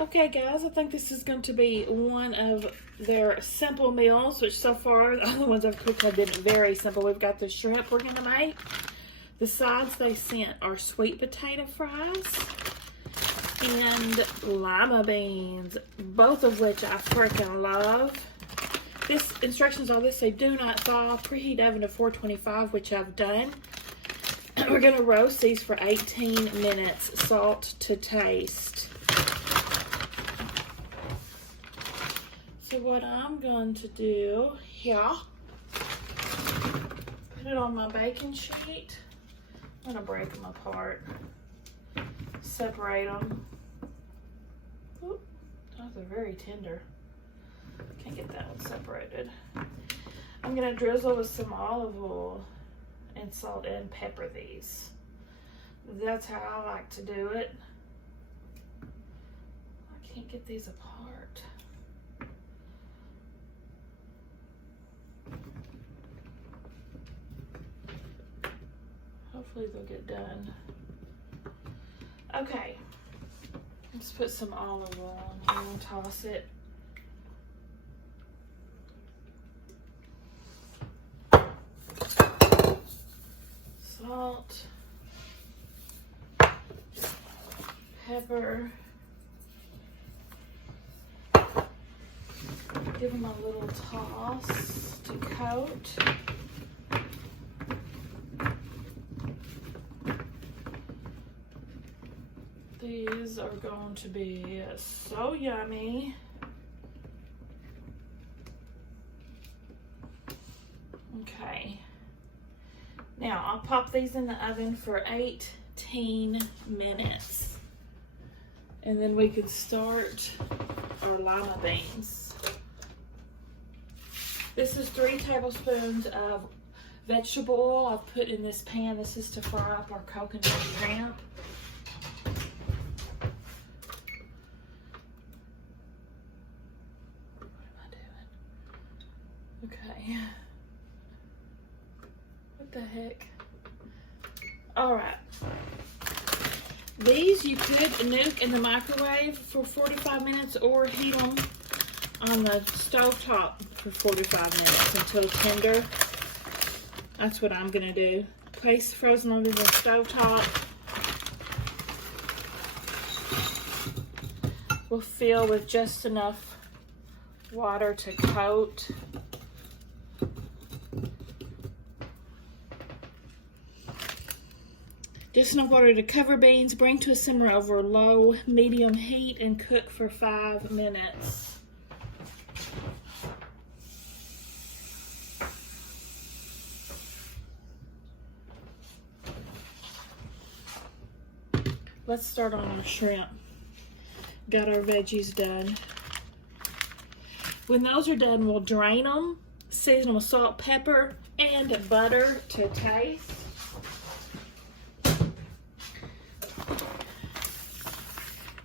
Okay guys, I think this is going to be one of their simple meals, which so far the other ones I've cooked have been very simple. We've got the shrimp we're going to make. The sides they sent are sweet potato fries and lima beans, both of which I freaking love. This instructions on this say do not thaw, preheat oven to 425, which I've done. We're going to roast these for 18 minutes, salt to taste. So what I'm going to do here, put it on my baking sheet. I'm going to break them apart, separate them. Oop, those are very tender. Can't get that one separated. I'm going to drizzle with some olive oil and salt and pepper these. That's how I like to do it. I can't get these apart. Hopefully they'll get done. Okay, let's put some olive oil on here and toss it. Salt, pepper, give them a little toss to coat. These are going to be so yummy. Okay. Now, I'll pop these in the oven for 18 minutes. And then we could start our lima beans. This is 3 tablespoons of vegetable oil I've put in this pan. This is to fry up our coconut shrimp. Okay. What the heck? Alright. These you could nuke in the microwave for 45 minutes or heat them on the stovetop for 45 minutes until tender. That's what I'm going to do. Place frozen under the stovetop. We'll fill with just enough water to coat. Just enough water to cover beans, bring to a simmer over low, medium heat, and cook for 5 minutes. Let's start on our shrimp. Got our veggies done. When those are done, we'll drain them, season them with salt, pepper, and butter to taste.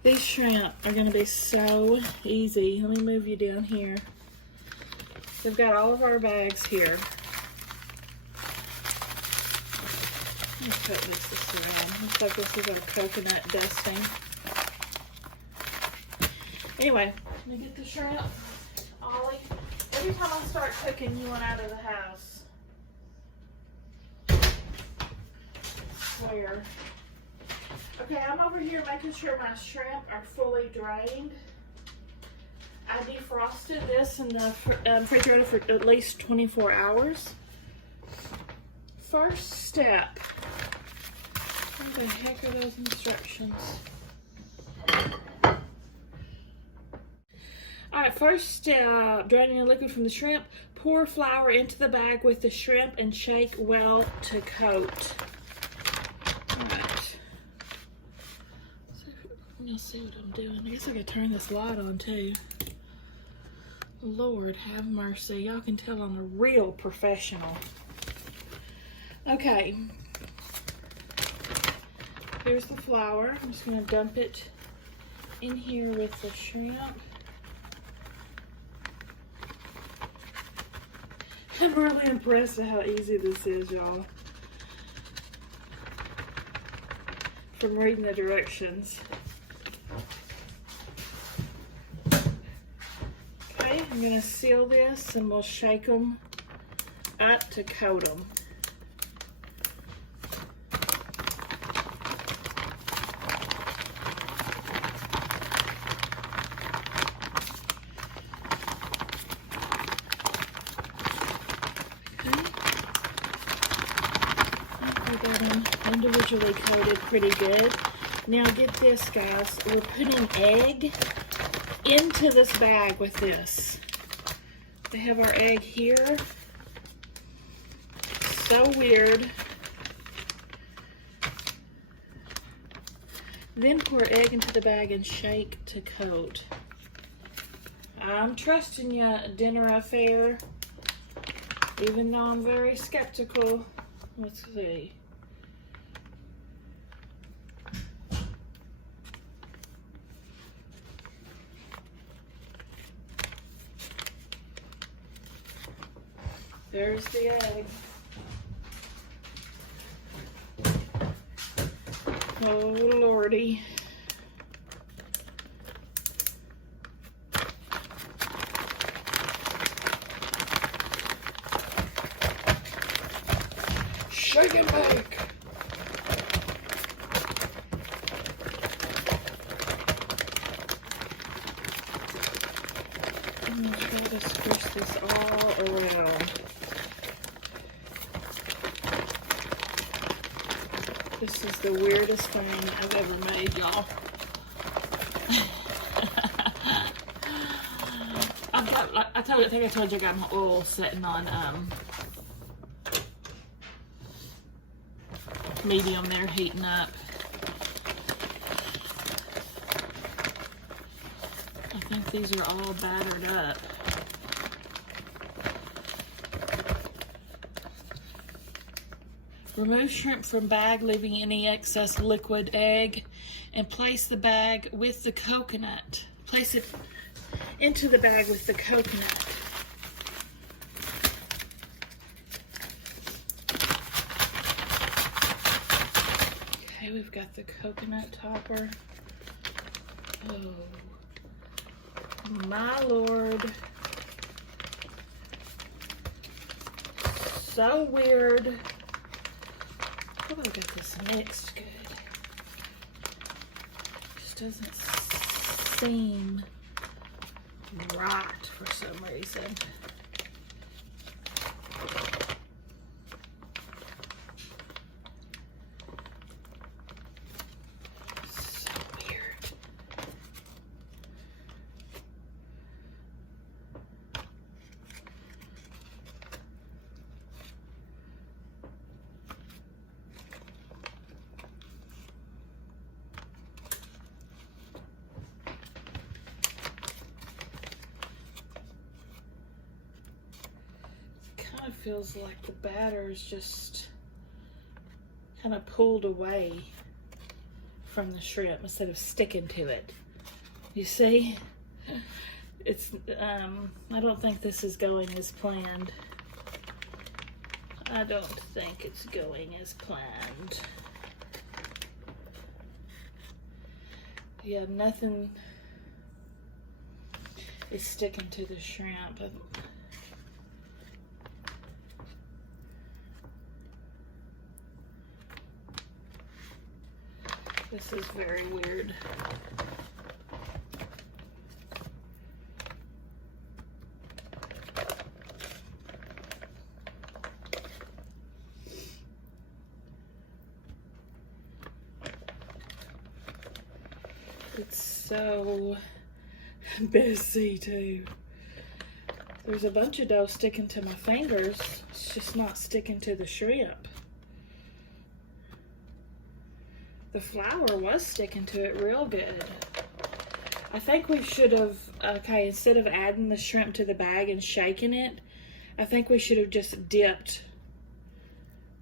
These shrimp are going to be so easy. Let me move you down here. We've got all of our bags here. Let me put this around. Looks like this is our coconut dusting. Anyway, let me get the shrimp. Ollie, every time I start cooking, you want out of the house. I swear. Okay, I'm over here making sure my shrimp are fully drained. I defrosted this in the refrigerator for at least 24 hours. First step. What the heck are those instructions? Alright, first step, draining the liquid from the shrimp. Pour flour into the bag with the shrimp and shake well to coat. Let's see what I'm doing. I guess I could turn this light on too. Lord have mercy. Y'all can tell I'm a real professional. Okay. Here's the flour. I'm just going to dump it in here with the shrimp. I'm really impressed at how easy this is, y'all. from reading the directions. Okay, I'm going to seal this and we'll shake them up to coat them. Individually coated pretty good. Now get this, guys. We're putting egg into this bag with this. We have our egg here. So weird. Then pour egg into the bag and shake to coat. I'm trusting you, Dinner Affair, even though I'm very skeptical. Let's see. There's the egg. Oh, Lordy. Shake and bake. I'm going to try to squish this all around. This is the weirdest thing I've ever made, y'all. I think I told you I got my oil sitting on medium there, heating up. I think these are all battered up. Remove shrimp from bag, leaving any excess liquid egg, and place the bag with the coconut. Place it into the bag with the coconut. Okay, we've got the coconut topper. Oh, my Lord. So weird. I got this mixed good. Just doesn't seem right for some reason. So weird. Feels like the batter is just kind of pulled away from the shrimp instead of sticking to it. You see? It's I don't think this is going as planned. I don't think it's going as planned. Yeah, nothing is sticking to the shrimp. This is very weird. It's so busy too. There's a bunch of dough sticking to my fingers. It's just not sticking to the shrimp. The flour was sticking to it real good. I think we should have, okay, instead of adding the shrimp to the bag and shaking it, I think we should have just dipped.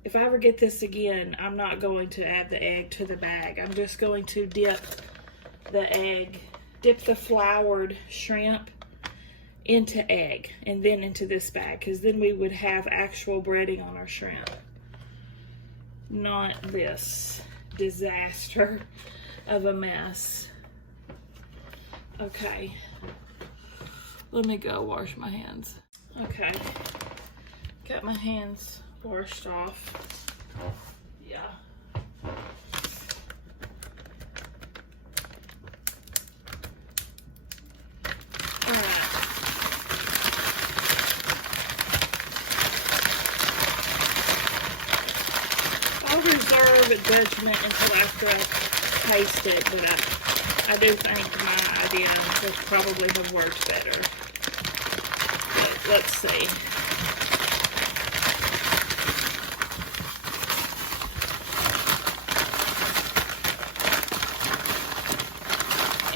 If I ever get this again, I'm not going to add the egg to the bag. I'm just going to dip the egg, dip the floured shrimp into egg and then into this bag, because then we would have actual breading on our shrimp. Not this. disaster of a mess. Okay, let me go wash my hands. Okay, got my hands washed off. Yeah. I'll reserve judgment until after I taste it, but I do think my idea would probably have worked better. But let's see.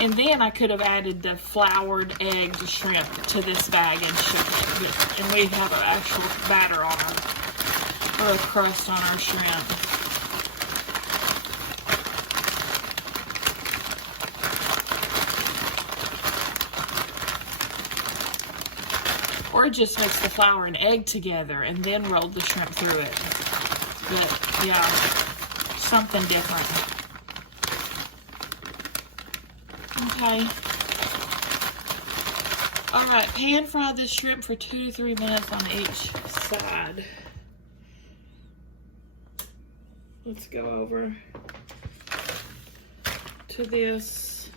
And then I could have added the floured egged shrimp to this bag and shook it. And we have an actual batter on our, or a crust on our shrimp. Or just mix the flour and egg together and then roll the shrimp through it. But yeah, something different. Okay. Alright, pan fry this shrimp for 2 to 3 minutes on each side. Let's go over to this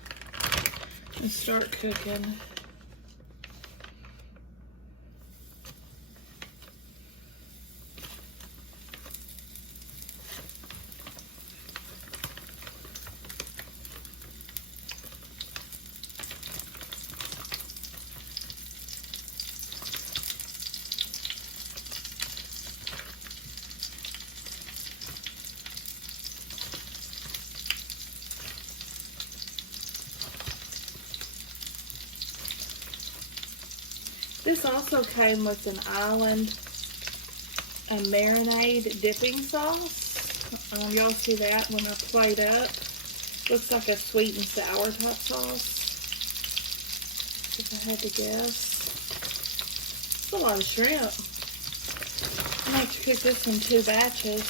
and start cooking. This also came with an island, a marinade dipping sauce. Y'all see that when I plate up? Looks like a sweet and sour type sauce, if I had to guess. It's a lot of shrimp. I'm going to have to cook this in 2 batches.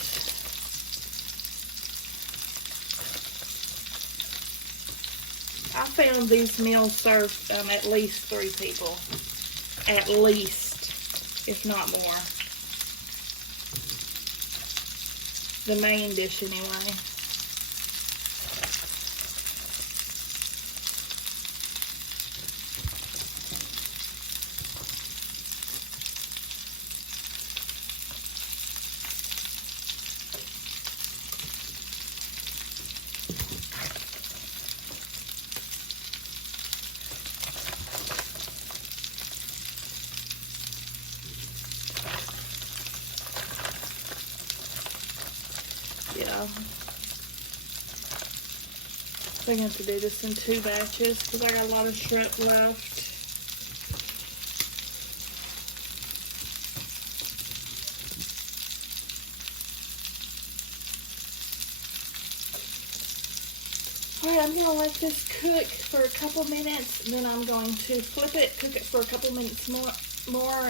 I found these meals served at least 3 people. At least, if not more. The main dish anyway. Yeah. I'm going to have to do this in 2 batches because I got a lot of shrimp left. Alright, I'm going to let this cook for a couple minutes, and then I'm going to flip it, cook it for a couple minutes more,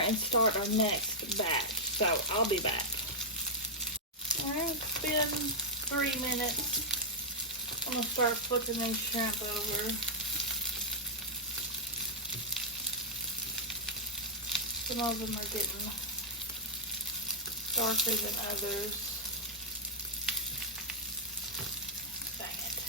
and start our next batch. So, I'll be back. Alright, it's been 3 minutes. I'm going to start flipping these shrimp over. Some of them are getting darker than others. Dang it.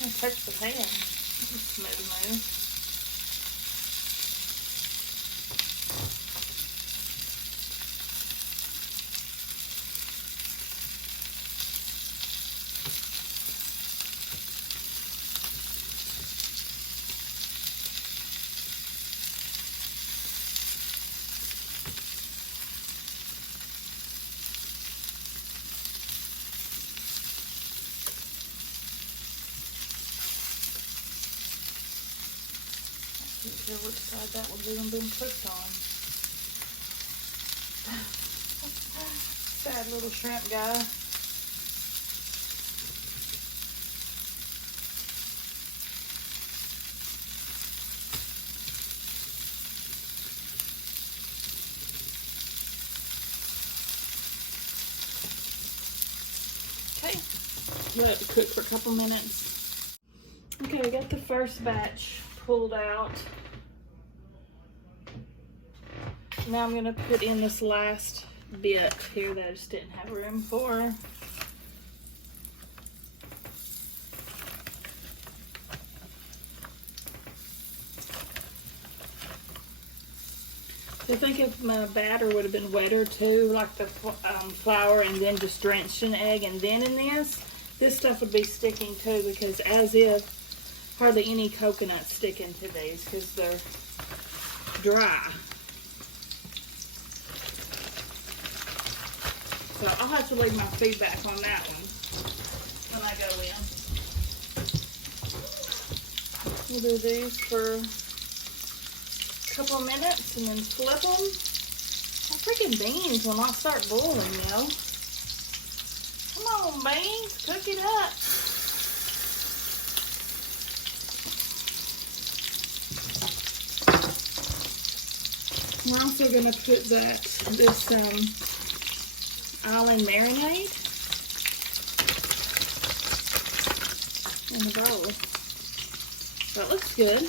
I touched the pan. Smooth. Not sure which side that one's even been cooked on. That little shrimp guy. Okay, let it cook for a couple minutes. Okay, we got the first batch pulled out. Now I'm going to put in this last bit here that I just didn't have room for. I think if my batter would have been wetter too, like the flour, and then just drenched in egg and then in this stuff would be sticking too, because as if hardly any coconuts stick into these because they're dry. So I'll have to leave my feedback on that one when I go in. We'll do these for a couple of minutes and then flip them. My freaking beans will not start boiling, yo. Come on, beans, cook it up. We're also going to put this island marinade in the bowl. That looks good.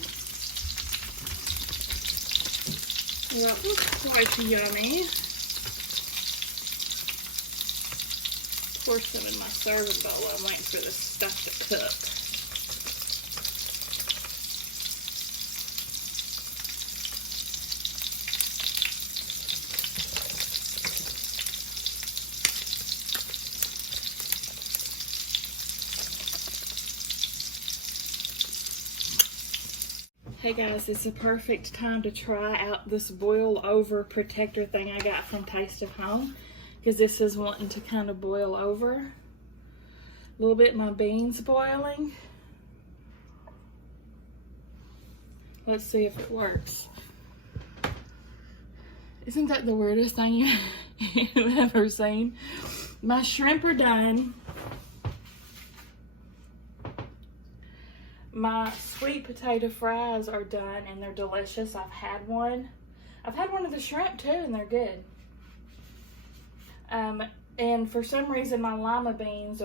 That looks quite yummy. Pour some in my serving bowl. I'm waiting for this stuff to cook. Hey guys, it's a perfect time to try out this boil over protector thing I got from Taste of Home, because this is wanting to kind of boil over. A little bit of my beans boiling. Let's see if it works. Isn't that the weirdest thing you've ever seen? My shrimp are done. My sweet potato fries are done and they're delicious. I've had one of the shrimp too and they're good. And for some reason my lima beans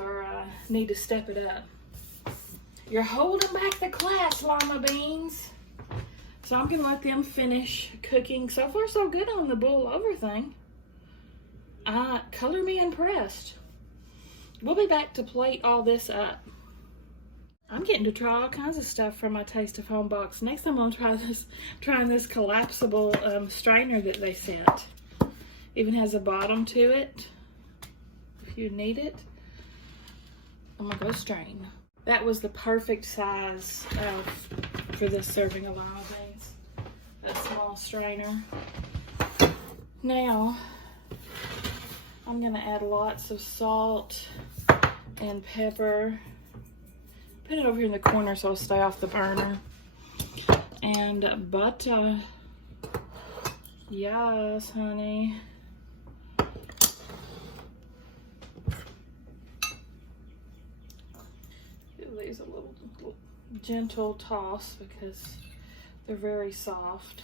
need to step it up. You're holding back the class, lima beans. So I'm gonna let them finish cooking. So far so good on the boil over thing. Color me impressed. We'll be back to plate all this up. I'm getting to try all kinds of stuff from my Taste of Home box. Next I'm gonna trying this collapsible strainer that they sent. Even has a bottom to it if you need it. I'm gonna go strain. That was the perfect size for this serving of lima beans. That small strainer. Now I'm gonna add lots of salt and pepper. Put it over here in the corner so it'll stay off the burner. And butter. Yes, honey. Give these a little gentle toss because they're very soft.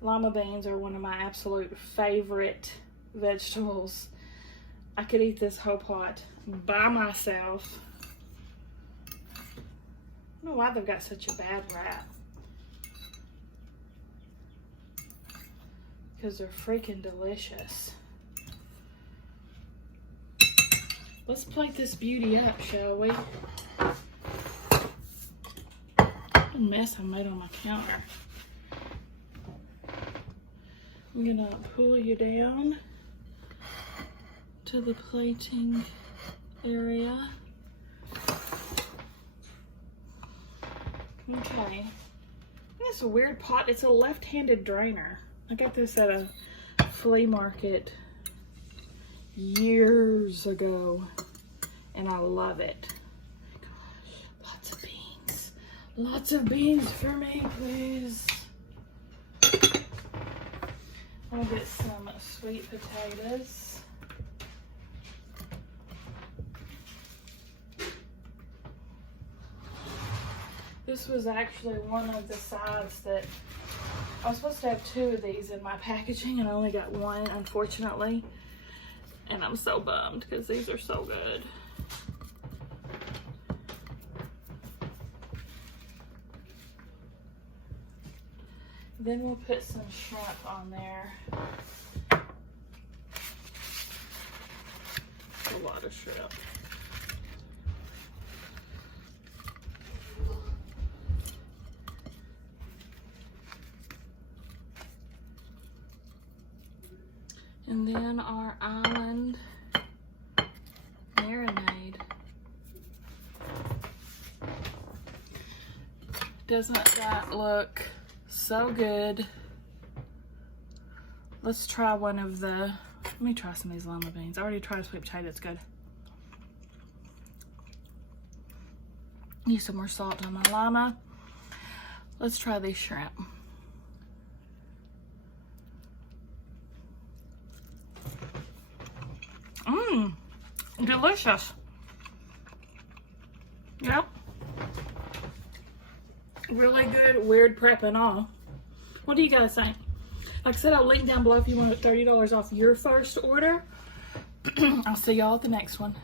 Lima beans are one of my absolute favorite vegetables. I could eat this whole pot by myself. I don't know why they've got such a bad rap. Because they're freaking delicious. Let's plate this beauty up, shall we? What a mess I made on my counter. I'm gonna pull you down to the plating area. Okay, it's a weird pot. It's a left-handed drainer. I got this at a flea market years ago, and I love it. Gosh, lots of beans. Lots of beans for me, please. I'll get some sweet potatoes. This was actually one of the sides that I was supposed to have 2 of these in my packaging, and I only got 1, unfortunately. And I'm so bummed because these are so good. Then we'll put some shrimp on there. A lot of shrimp. And then our island marinade. Doesn't that look so good? Let's try one of the, let me try some of these lima beans. I already tried sweet potato, it's good. Need some more salt on my lima. Let's try these shrimp. Mmm, delicious. Yep. Really good, weird prep and all. What do you guys think? Like I said, I'll link down below if you want $30 off your first order. I'll see y'all at the next one.